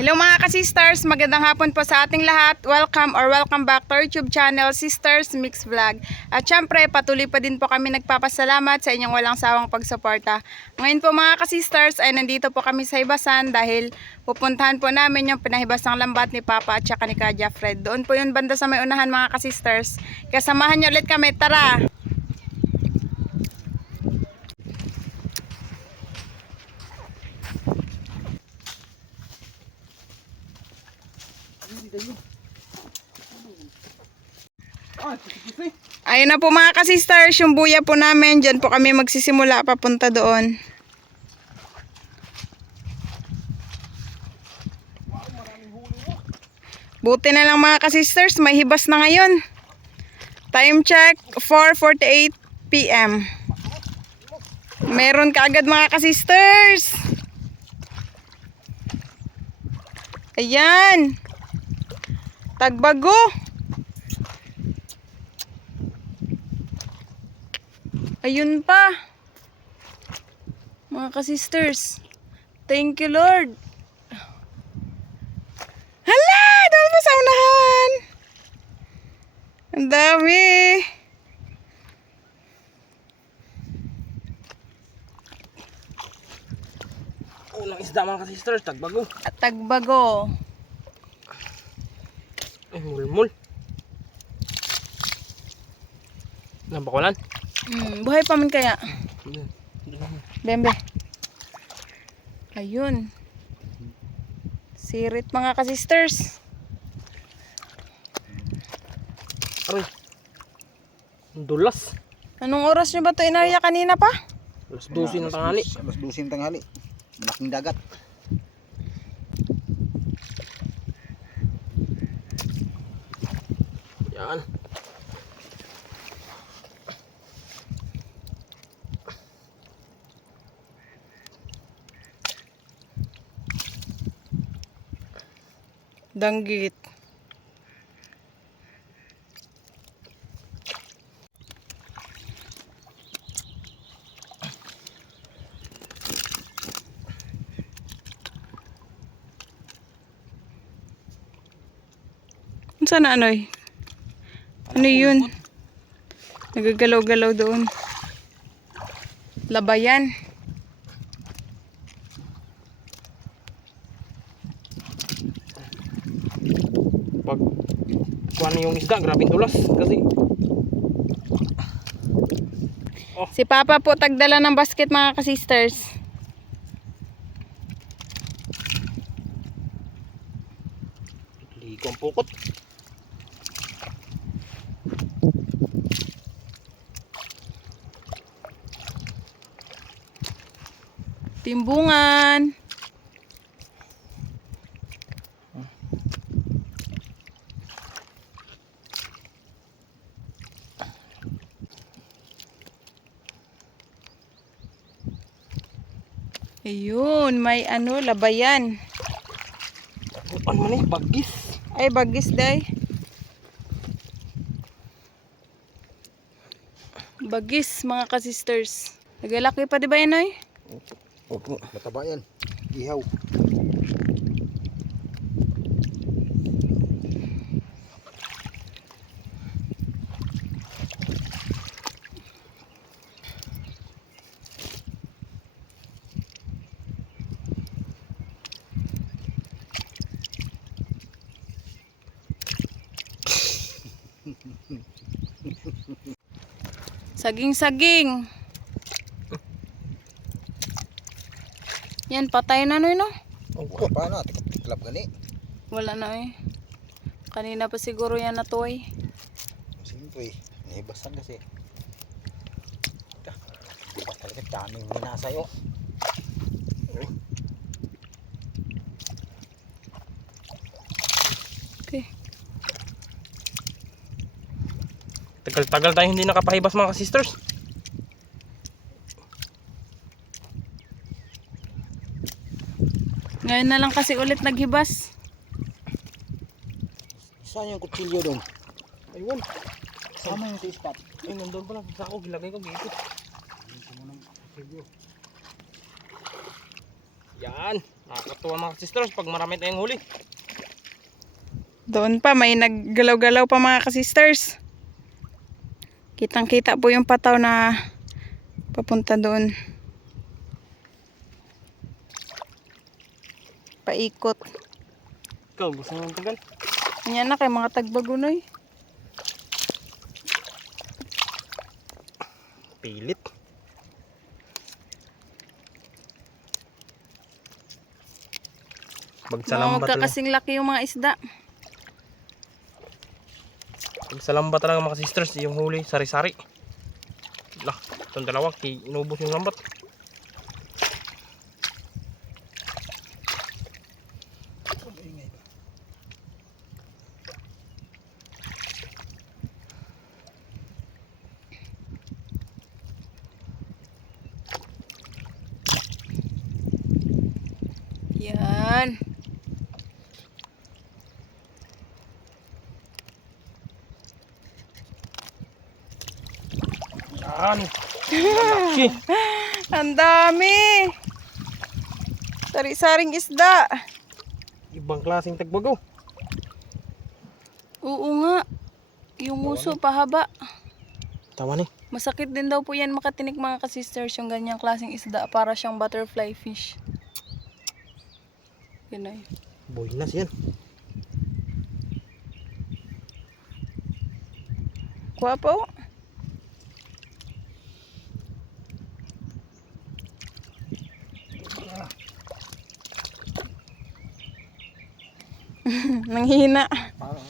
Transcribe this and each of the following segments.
Hello mga ka-sisters, magandang hapon po sa ating lahat. Welcome back to our YouTube channel, Sisters Mix Vlog. At syempre, patuloy pa din po kami nagpapasalamat sa inyong walang sawang pagsuporta. Ngayon po mga ka-sisters ay nandito po kami sa Hibasan dahil pupuntahan po namin yung pinahibasang lambat ni Papa at saka ni Kaja Fred. Doon po yung banda sa may unahan mga ka-sisters. Kasamahan niyo ulit kami, tara! Ayun na po mga ka-sisters, yung buya po namin. Diyan po kami magsisimula papunta doon. Buti na lang mga ka-sisters, may hibas na ngayon. Time check, 4:48 PM. Meron kaagad mga ka-sisters. Ayan. Tagbago. Ayun pa. Mga ka-sisters. Thank you Lord. Hala! Doon pa sa unahan. Ang dami. Unang isda mga ka-sisters, tagbago. At tagbago. Ay, mulmul. Nabakulan? Buhay pa man kaya. Bembe. Ayun. Sirit mga ka-sisters. Aray. Ang dulas. Anong oras nyo ba ito inarya kanina pa? Alas 12 ng tanghali. Alas 12 ng tanghali. Malaking dagat. Yan. Danggit. Saan na ano eh? Ano yun? Nagagalaw-galaw doon. Labayan. Pag kuha na yung isda, grabing dulas. Kasi Si Papa po tagdala ng basket mga ka-sisters. ligo ang pukot. Timbungan. Ayun, may ano, labayan. Ano man eh, bagis. Ay, bagis day. Bagis mga ka-sisters. Nagalaki pa di ba yan ay? Opo. Mataba yan. Ihaw. Saging-saging. Yan, patay na no, no? Opo. Paano? Tiklap gani. Wala na eh. Kanina pa siguro yan na to eh. Siyempre. Nahibasan kasi. Diba talaga daming minasayo. Okay. Tagal-tagal tayo hindi nakapahibas mga ka-sisters. Ngayon na lang kasi ulit naghibas. Saan yung kutsilyo doon? Ayun. Sama yung sa ispat. Ay, nandun pala. Sa ako, gilagay ko dito. Yan. Nakakatuwa mga sisters pag marami tayong huli. Doon pa, may naggalaw-galaw pa mga kasisters. Kitang-kita po yung pataw na papunta doon. Paikot. Ikaw, gusto mo tagal? Yan na kay mga tagbagunoy. Pilit. Mga Magsalambat talaga. magkakasing laki yung mga isda. Magsalambat talaga mga sisters yung huli, sari-sari. Lah, itong dalawa, inubos yung lambat. Yan. Yan. Malaki. Ang dami. Sari-saring isda. Ibang klaseng tagbago. Oo nga. Yung uso pahaba. Tama ni. Masakit din daw po yan makatinik mga kasisters yung ganyang klaseng isda. Para siyang butterfly fish. Yun na yun. Buhinas yan. Kuha po. Nanghina.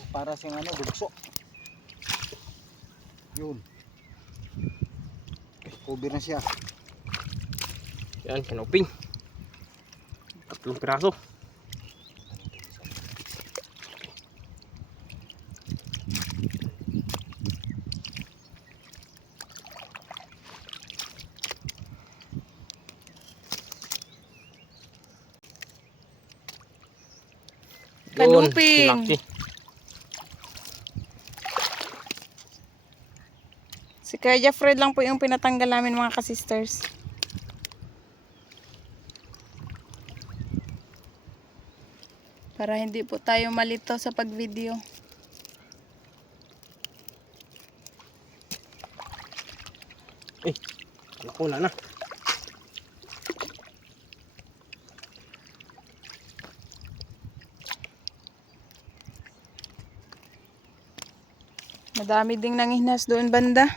Para siyang ano, dugso. Yun. Cover na siya. Yan, kanoping. 3 piraso. Kanuping. Laki. Si Kuya Fred lang po yung pinatanggal namin mga kasisters. Para hindi po tayo malito sa pag-video. Eh, naku na. Madami ding nanginas doon banda.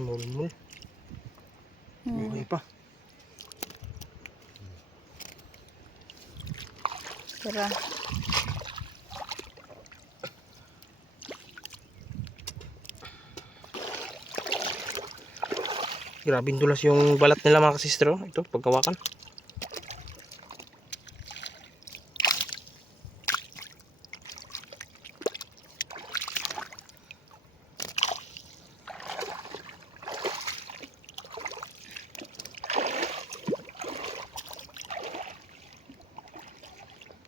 Mulmul. Buhay pa. Tara. Grabing dulas yung balat nila mga kasistro. Ito, pagkawakan.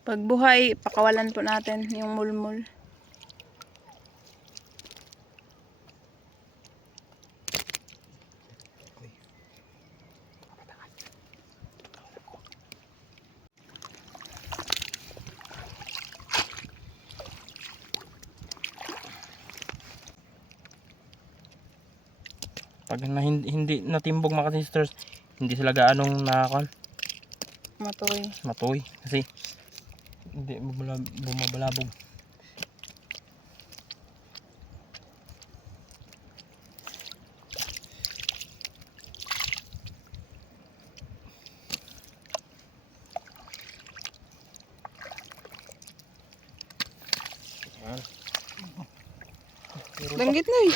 Pagbuhay, pakawalan po natin yung mulmul. Pag hindi natimbog mga sisters, hindi sila gaanong Matoy. matoy kasi hindi bumabalabog. Yan. Langgit na eh.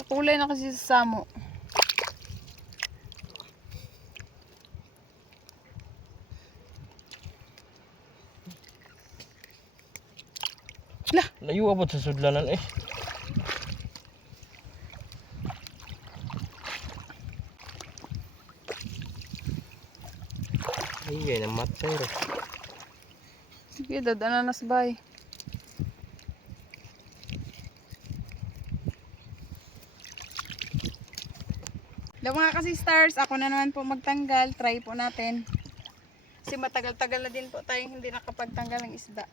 Kakulay na kasi sa samo. Lah. Layo abot sa sudlanan eh. Ay, namatay rin. Sige, dadaan na nasbay. Hello mga ka-sisters, ako na naman po magtanggal. Try po natin. Kasi matagal-tagal na din po tayong hindi nakapagtanggal ng isda.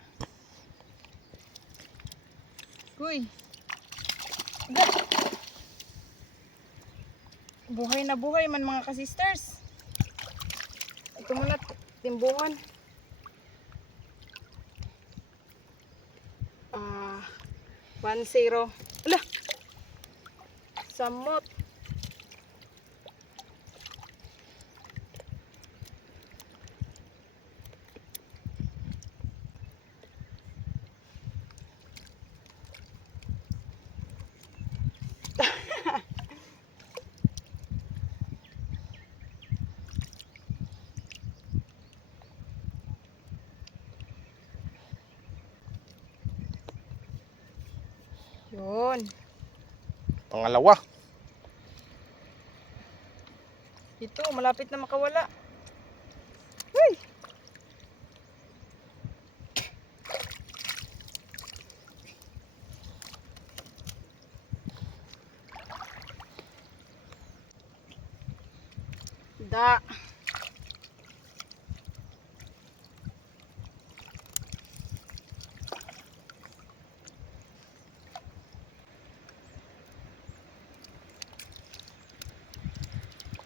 Uy! Buhay na buhay man mga ka-sisters. Ito muna, timbungan. 1-0. Ala! Samot. Yun. Pangalawa. Ito, malapit na makawala. Uy! Da.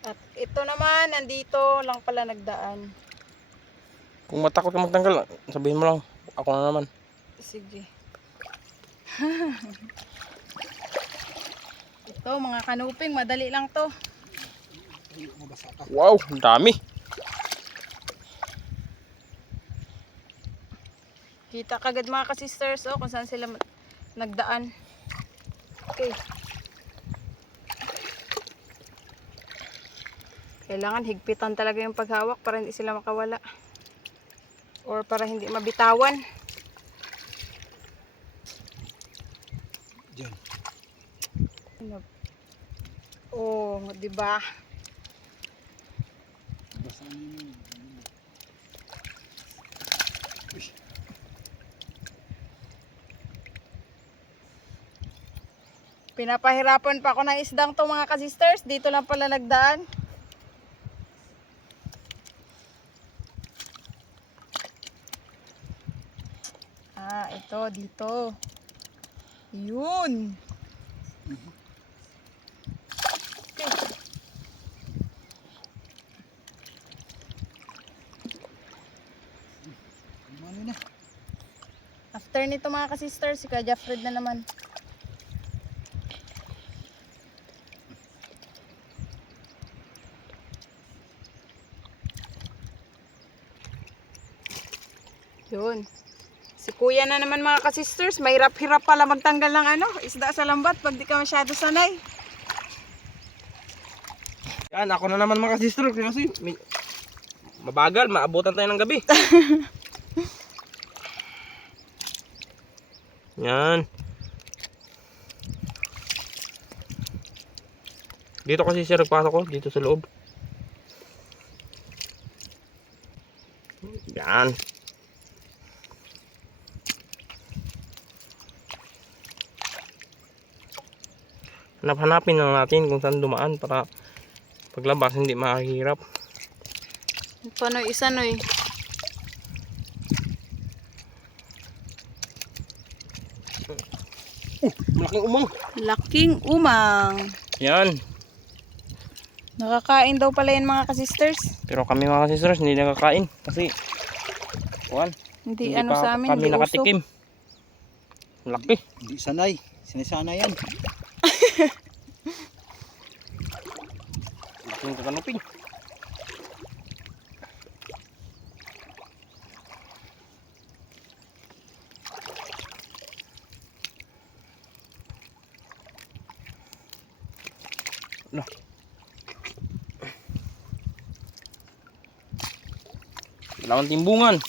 At ito naman, nandito lang pala nagdaan. Kung matakot ka magtanggal, sabihin mo lang. Ako na naman. Sige. Ito, mga kanuping, madali lang to. Mabasa ka. Wow, ang dami. Kita kagad mga ka-sisters, oh, kung saan sila nagdaan. Okay. Kailangan higpitan talaga yung paghawak para hindi sila makawala. Or para hindi mabitawan. Diyan. Oh, di ba? Basa na yun. Pinapahirapan pa ako ng isdang to mga ka-sisters. Dito lang pala nagdaan. Ito, dito. Yun. Okay. Ano na? After nito mga ka-sisters, si Kuya Jeffred na naman. Yun. Si kuya na naman mga ka-sisters, mahirap-hirap pala magtanggal ng isda sa lambat pag di ka masyado sanay. Yan, ako na naman mga sister kasi mabagal, maabutan tayo ng gabi. Yan. Dito kasi siya nagpasok ko, dito sa loob. Yan. Hanap-hanapin lang natin kung saan dumaan para paglabas hindi mahirap. Panoy isa noy. Malaking umang. Laking umang. Yan. Nakakain daw pala yan mga ka-sisters. Pero kami mga sisters hindi nakakain kasi Hindi pa sa amin, kami hindi uso. nakatikim. Laki. Hindi sanay. Sinisana yan. Laking kakanupin. Nah. Dalawang timbungan.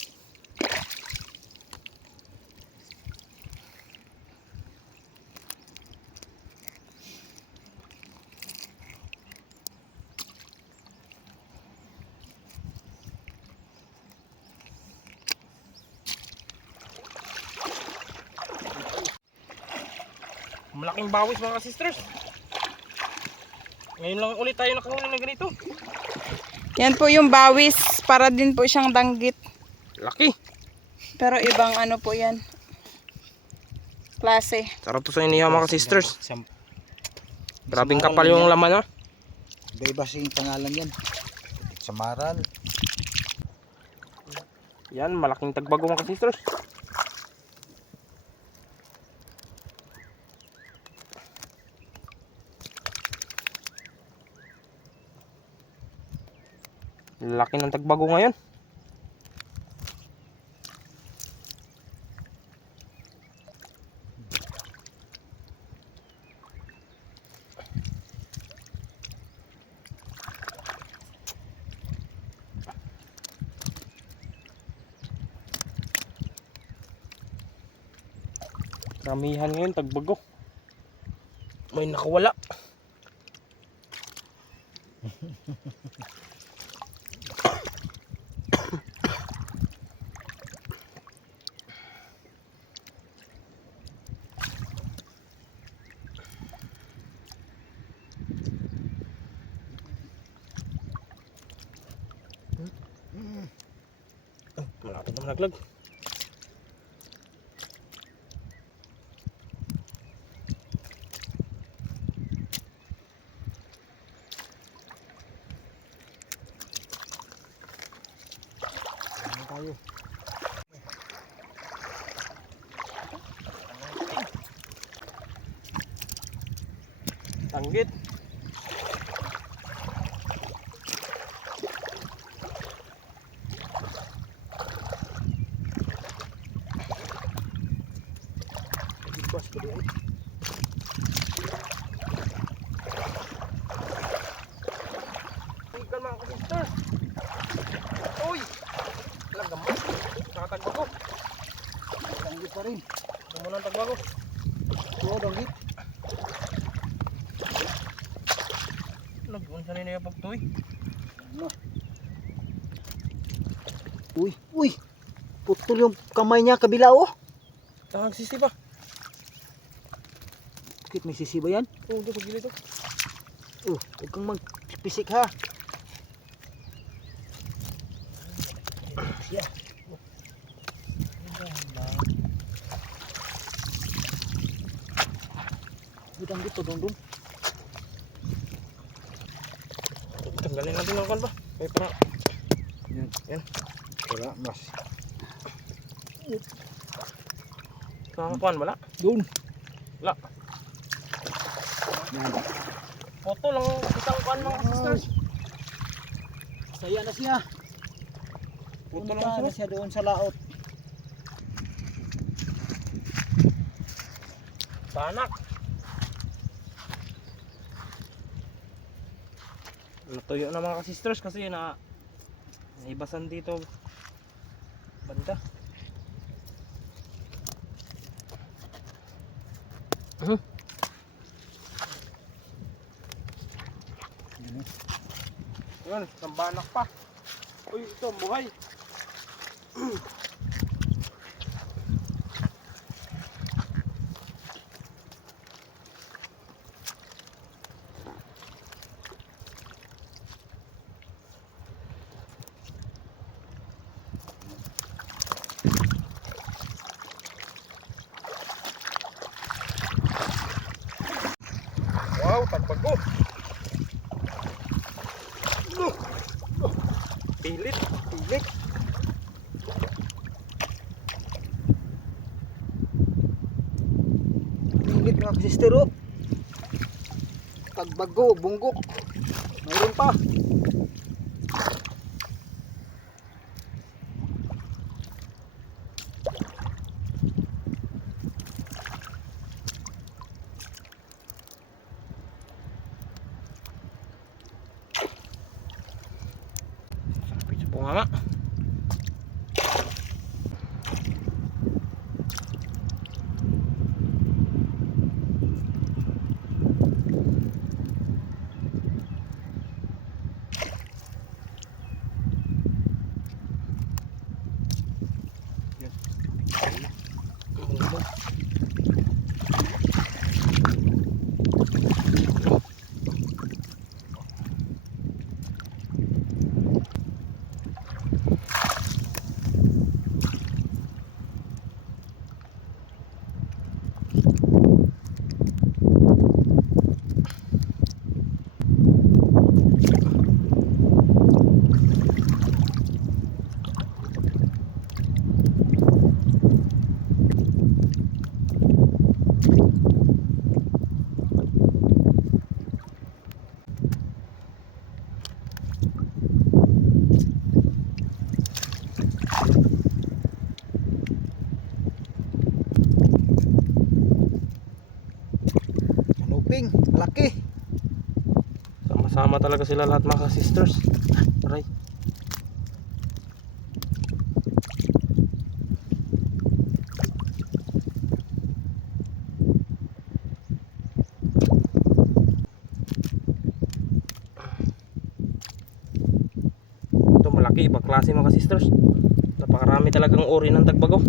Malaking bawis mga sisters. Ngayon lang ulit tayo nakahuli na ganito. Yan po yung bawis. Para din po siyang danggit. Laki. Pero ibang ano po yan. Klase. Sarap to sa inihaw mga sisters. Sam- Grabing Samaral kapal lang yung yan. laman ha. Iba-iba yung pangalan yan. Samaral. Yan, malaking tagbago mga sisters. Laki ng tagbago ngayon. Ramihan ngayon, tagbago. May nakawala. Malapit na malaglag. Ano tayo? Tanggit. Ibas ko din. Ikan mga ka-sisters. Uy! Lagaman. Nakatagbago. Danggit pa rin. Muna ang tagbago. Oo, danggit. Nag-unsa na yung pagtuloy. Ano? Uy. Putol yung kamay niya kabila oh. Tangang sisi ba? Bakit may sisi ba yan? Oo, doon sa gilid to. Huwag kang magpisik ha. Siya. Budang dito, dong. Tanggalin natin ang kan ba? Kaya para. Yan. Wala, mas. Nakakakuan wala? Doon. Wala. Yan. Photo lang isang kuan mga sisters. Saya na siya. Photo Punta lang na siya. siya doon sa laot. Panak. Natuyo na mga sisters kasi naibasan dito banda. Yun, sambanak pa. Uy, ito, buhay. Wow, tagbago. Pilit. Pilit mga kasister oh. Tagbago, bunggok. Mayroon pa. Sapit sa bunganga. Kanuping, malaki. Sama-sama talaga sila lahat mga sisters. Aray. Ito malaki, ibang klase mga sisters. Napakarami talagang uri ng dagbago.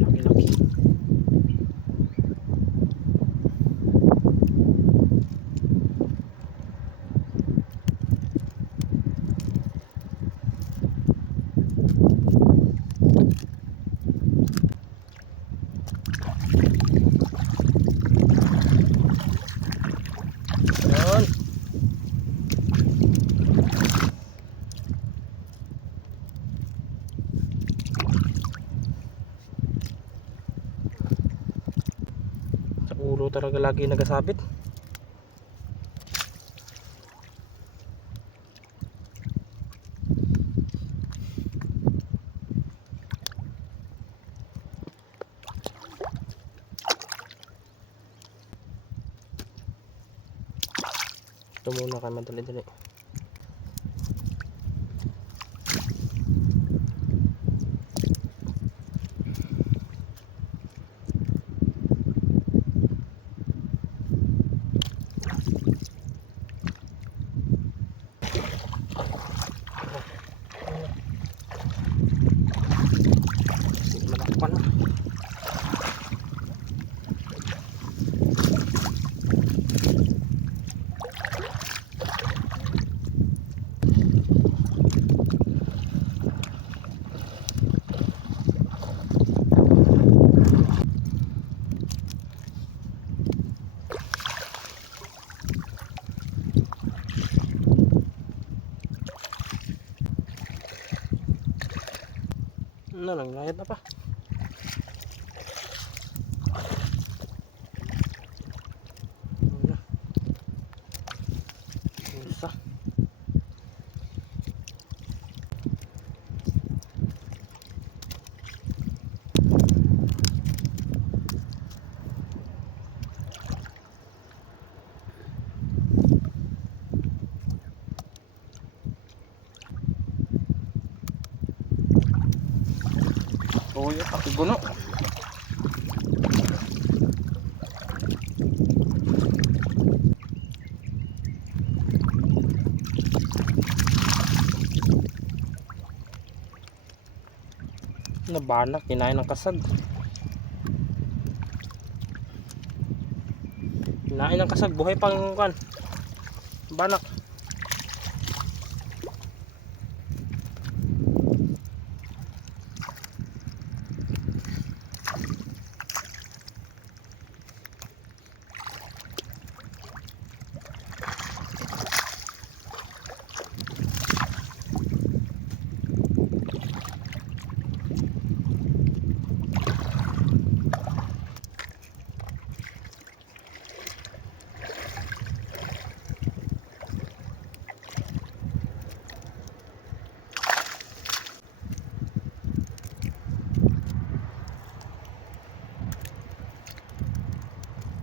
Laki-laki. Yan. Sa ulo talaga lagi nagasabit. Ito muna kayo madali-dali. Malakpan na. Ano lang, lahit na pa. Ano? Isa. Tuyo, pati guno. Nabanak, kinain ng kasag. Kinain ng kasag, buhay pang kan. Banak.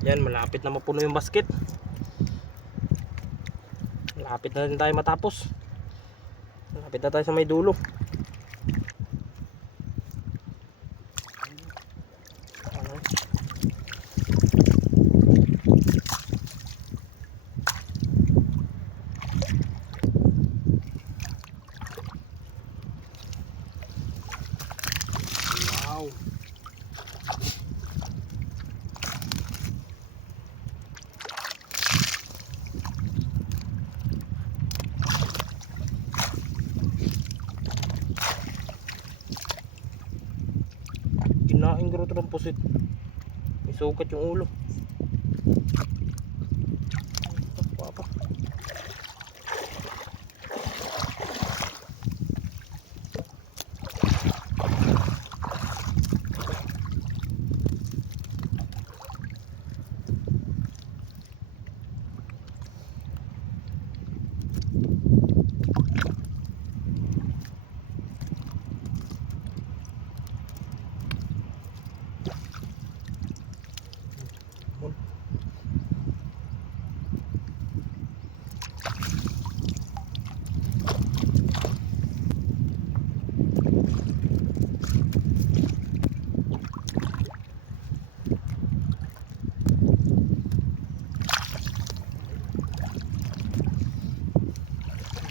Yan, malapit na mapuno yung basket. Malapit na rin tayo matapos. Malapit na tayo sa may dulo. Wow. siguro ito ng pusit. May sukat yung ulo. Apa.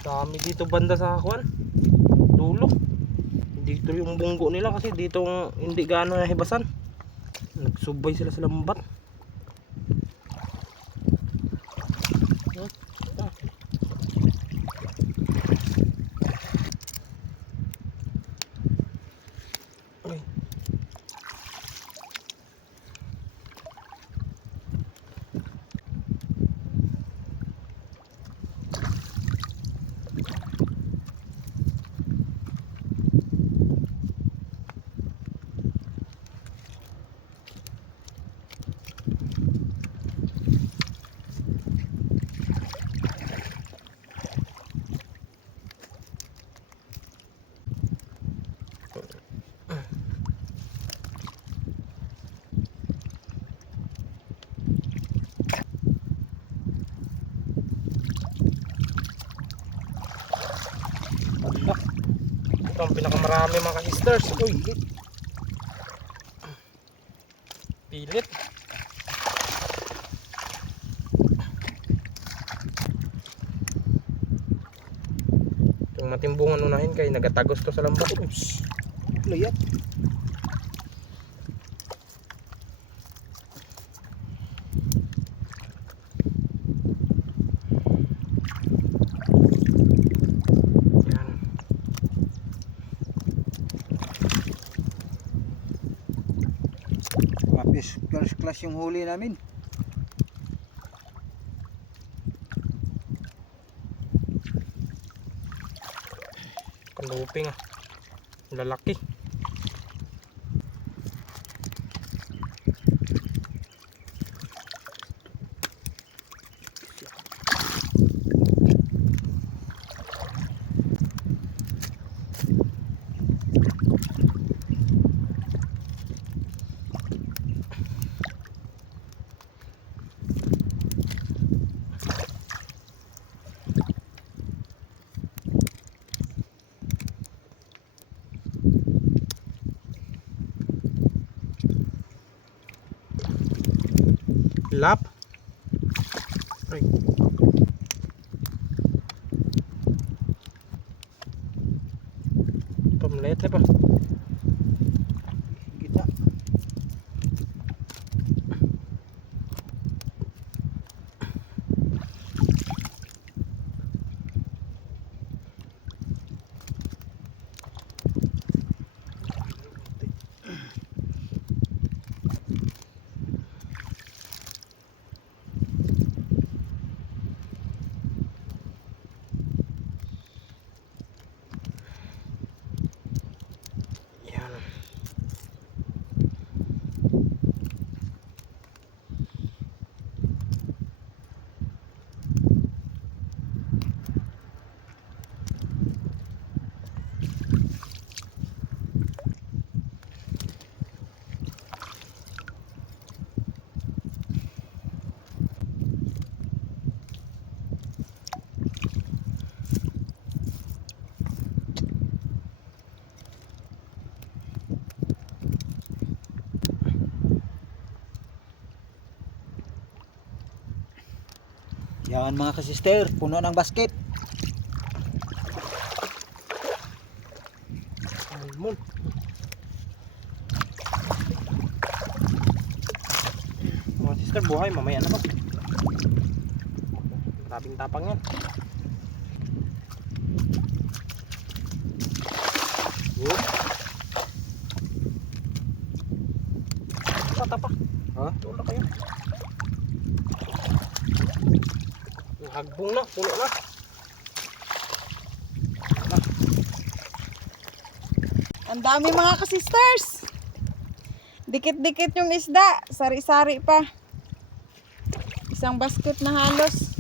Dami dito banda sa kuan. Dulo. Dito yung bunggo nila kasi dito hindi gaano nahibasan. Nagsubay sila sa lambat. Ay. Ito ang pinakamarami mga ka-sisters. Uy, pilit. Itong matimbungan unahin kay nagatagos to sa lambat. Ups, layat. First class yung huli namin. Kaluping ah. Lalaki. Lap. Ay. Pamlete pa. Kita. Yan. Yan mga kasister, puno ng basket. Almon. Mga sister, buhay mamaya na to. Maraming tapang yan. Whoop. Bung na, puno na. Ang dami mga ka-sisters. Dikit-dikit yung isda. Sari-sari pa. Isang basket na halos.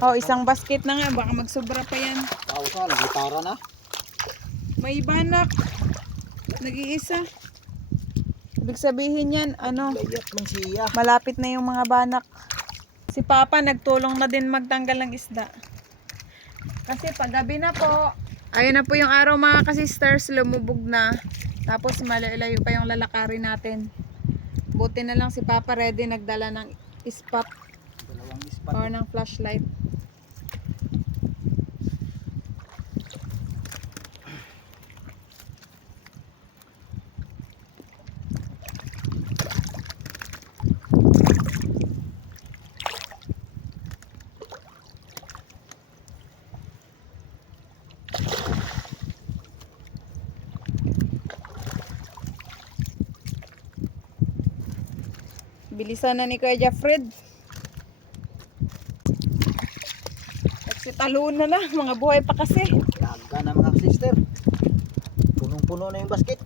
Oh, isang basket na nga. Baka magsubra pa yan. Tao ka, nagitara na. May banak. Nag-iisa. Ibig sabihin yan, Gayat man siya. malapit na yung mga banak. Si Papa nagtulong na din magtanggal ng isda. Kasi paggabi na po. Ayun na po yung araw mga ka-sisters. Lumubog na. Tapos malayo pa yung lalakarin natin. Buti na lang si Papa ready nagdala ng ispat Dalawang ispat. or ng flashlight. Bilisan na ni Kuya Jeffred. Nagsitaluan na lang. Mga buhay pa kasi. Laga na mga sister. Punong-puno na yung basket.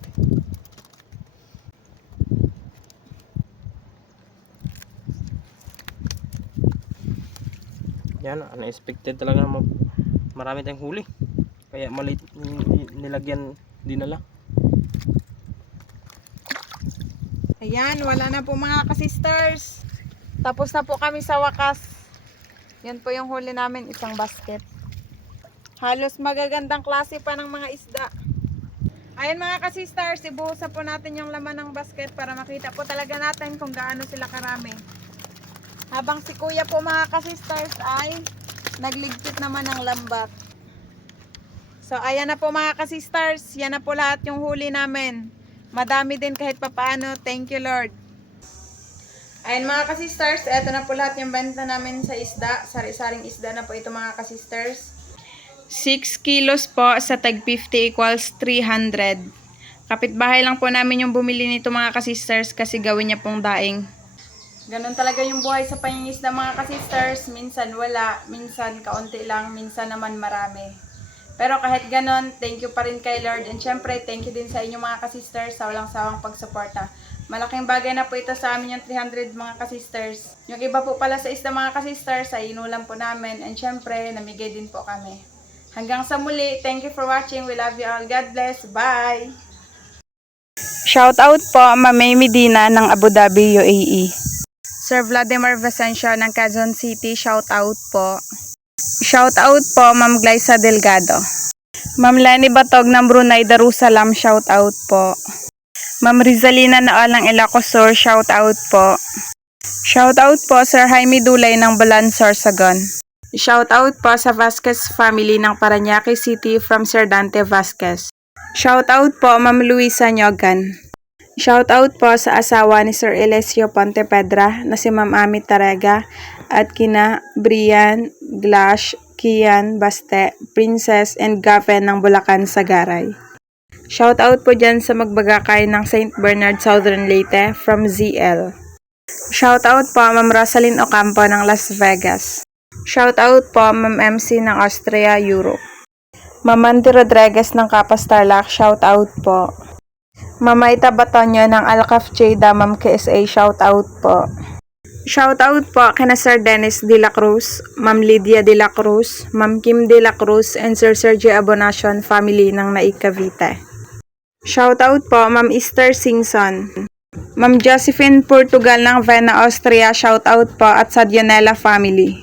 Yan, unexpected talaga na marami tayong huli. Kaya maliit nilagyan dinala. Ayan, wala na po mga ka-sisters. Tapos na po kami sa wakas. Yan po yung huli namin, isang basket. Halos magagandang klase pa ng mga isda. Ayan mga ka-sisters, ibuhusan po natin yung laman ng basket para makita po talaga natin kung gaano sila karami. Habang si Kuya po mga ka-sisters ay nagligpit naman ng lambat. So ayan na po mga ka-sisters, yan na po lahat yung huli namin. Madami din kahit papaano. Thank you Lord. Ayun mga ka-sisters, eto na po lahat yung benta namin sa isda. Sari-saring isda na po ito mga ka-sisters. 6 kilos po sa tag 50 equals 300. Kapitbahay lang po namin yung bumili nito mga ka-sisters kasi gawin niya pong daing. Ganon talaga yung buhay sa pangingisda mga ka-sisters. Minsan wala, minsan kaunti lang, minsan naman marami. Pero kahit ganon, thank you pa rin kay Lord. And syempre, thank you din sa inyo mga ka-sisters sa walang sawang pagsuporta. Malaking bagay na po ito sa amin yung 300 mga ka-sisters. Yung iba po pala sa isda mga ka-sisters ay inulam po namin. And syempre, namigay din po kami. Hanggang sa muli, thank you for watching. We love you all. God bless. Bye! Shout out po, Mamay Medina ng Abu Dhabi, UAE. Sir Vladimir Vicencio ng Quezon City, shout out po. Shout out po, Ma'am Glyza Delgado. Ma'am Lenny Batog ng Brunei Darussalam, shout out po. Ma'am Rizalina Naalang Ilocosur, shout out po. Shout out po, Sir Jaime Dulay ng Balan, Sorsogon. Shout out po sa Vasquez family ng Parañaque City from Sir Dante Vasquez. Shout out po, Ma'am Luisa Nyogan. Shout out po sa asawa ni Sir Elesio Pontepedra na si Ma'am Ami Tarega at kina Brian, Glash, Kian, Baste, Princess, and Gaven ng Bulacan, Sagaray. Shout out po dyan sa magbagakay ng St. Bernard Southern Leyte from ZL. Shout out po Ma'am Rosalyn Ocampo ng Las Vegas. Shout out po Ma'am MC ng Austria, Europe. Ma'am Mandy Rodriguez ng Kapas Tarlac, shout out po. Mama Ita Batonyo ng Alcaf Cheda, Ma'am KSA, shout out po. Shout out po kina Sir Dennis De La Cruz, Ma'am Lydia De La Cruz, Ma'am Kim De La Cruz, and Sir Sergio Abonacion family ng Naik Cavite. Shout out po Ma'am Esther Singson, Ma'am Josephine Portugal ng Vena, Austria, shout out po at sa Dionela family.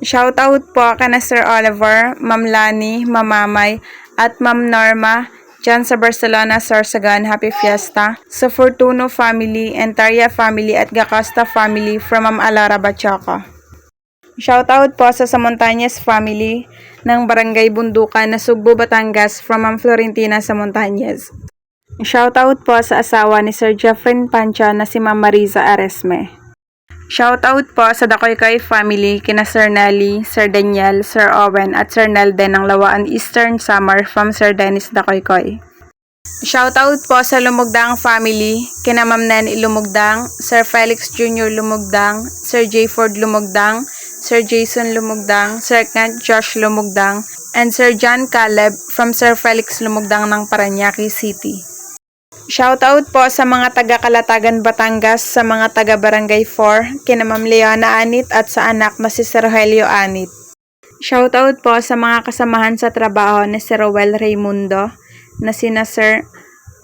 Shout out po kina Sir Oliver, Ma'am Lani, Ma'am Mamay, at Ma'am Norma dyan sa Barcelona, Sorsogon, happy fiesta. Sa Fortuno family, Entaria family, at Gacosta family from Ma'am Alara Bachoco. Shout out po sa Samontañez family ng Barangay Bundukan na Sugbo, Batangas from Ma'am Florentina Samontañez. Shout out po sa asawa ni Sir Jeffrey Pancha na si Ma'am Mariza Aresme. Shout out po sa Dakoykoy family kina Sir Nelly, Sir Daniel, Sir Owen at Sir Nelden ng Lawaan Eastern Samar from Sir Dennis Dakoykoy. Shout out po sa Lumugdang family kina Ma'am Nen Lumugdang, Sir Felix Jr. Lumugdang, Sir J. Ford Lumugdang, Sir Jason Lumugdang, Sir Kent Josh Lumugdang, and Sir John Caleb from Sir Felix Lumugdang ng Parañaque City. Shoutout po sa mga taga Calatagan, Batangas, sa mga taga Barangay 4, kina Ma'am Leona Anit at sa anak na si Sir Helio Anit. Shoutout po sa mga kasamahan sa trabaho ni Sir Rowel Raimundo, na sina Sir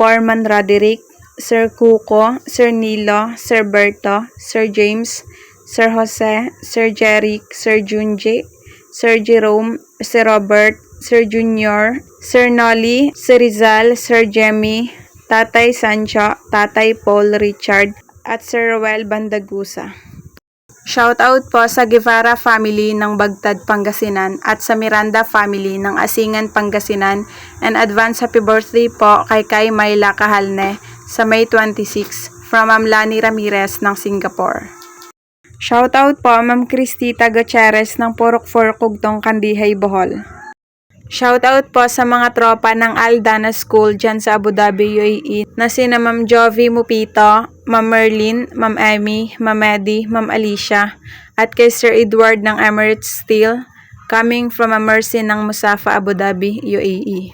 Foreman Roderick, Sir Kuko, Sir Nilo, Sir Berto, Sir James, Sir Jose, Sir Jeric, Sir Junji, Sir Jerome, Sir Robert, Sir Junior, Sir Nolly, Sir Rizal, Sir Jemmy, Tatay Sancho, Tatay Paul Richard, at Sir Rowel Bandagusa. Shoutout po sa Guevara family ng Bagtad, Pangasinan at sa Miranda family ng Asingan, Pangasinan, and advance happy birthday po kay Mayla Kahalne sa May 26 from Ma'am Lani Ramirez ng Singapore. Shoutout po Ma'am Cristita Gutierrez ng Purok 4 Kugtong, Kandihay, Bohol. Shoutout po sa mga tropa ng Aldana School dyan sa Abu Dhabi, UAE na sina Ma'am Jovi Mupito, Ma'am Merlin, Ma'am Emmy, Ma'am Eddie, Ma'am Alicia, at kay Sir Edward ng Emirates Steel, coming from a Mercy ng Musafa, Abu Dhabi, UAE.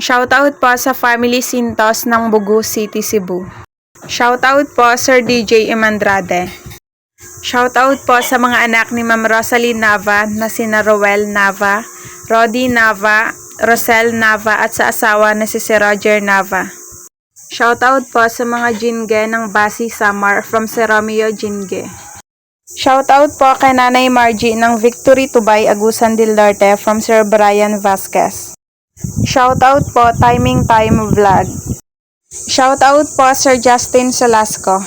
Shoutout po sa Family Sintos ng Bugu City, Cebu. Shoutout po Sir DJ Emandrade. Shoutout po sa mga anak ni Ma'am Rosalie Nava na sina Rowel Nava, Rodi Nava, Rosel Nava at sa asawa na si Sir Roger Nava. Shoutout po sa mga Jinge ng Basi Samar from Sir Romeo Jinge. Shoutout po kay Nanay Margie ng Victory Tubay, Agusan del Norte from Sir Brian Vasquez. Shoutout po Timing Time Vlog. Shoutout po Sir Justin Solasco.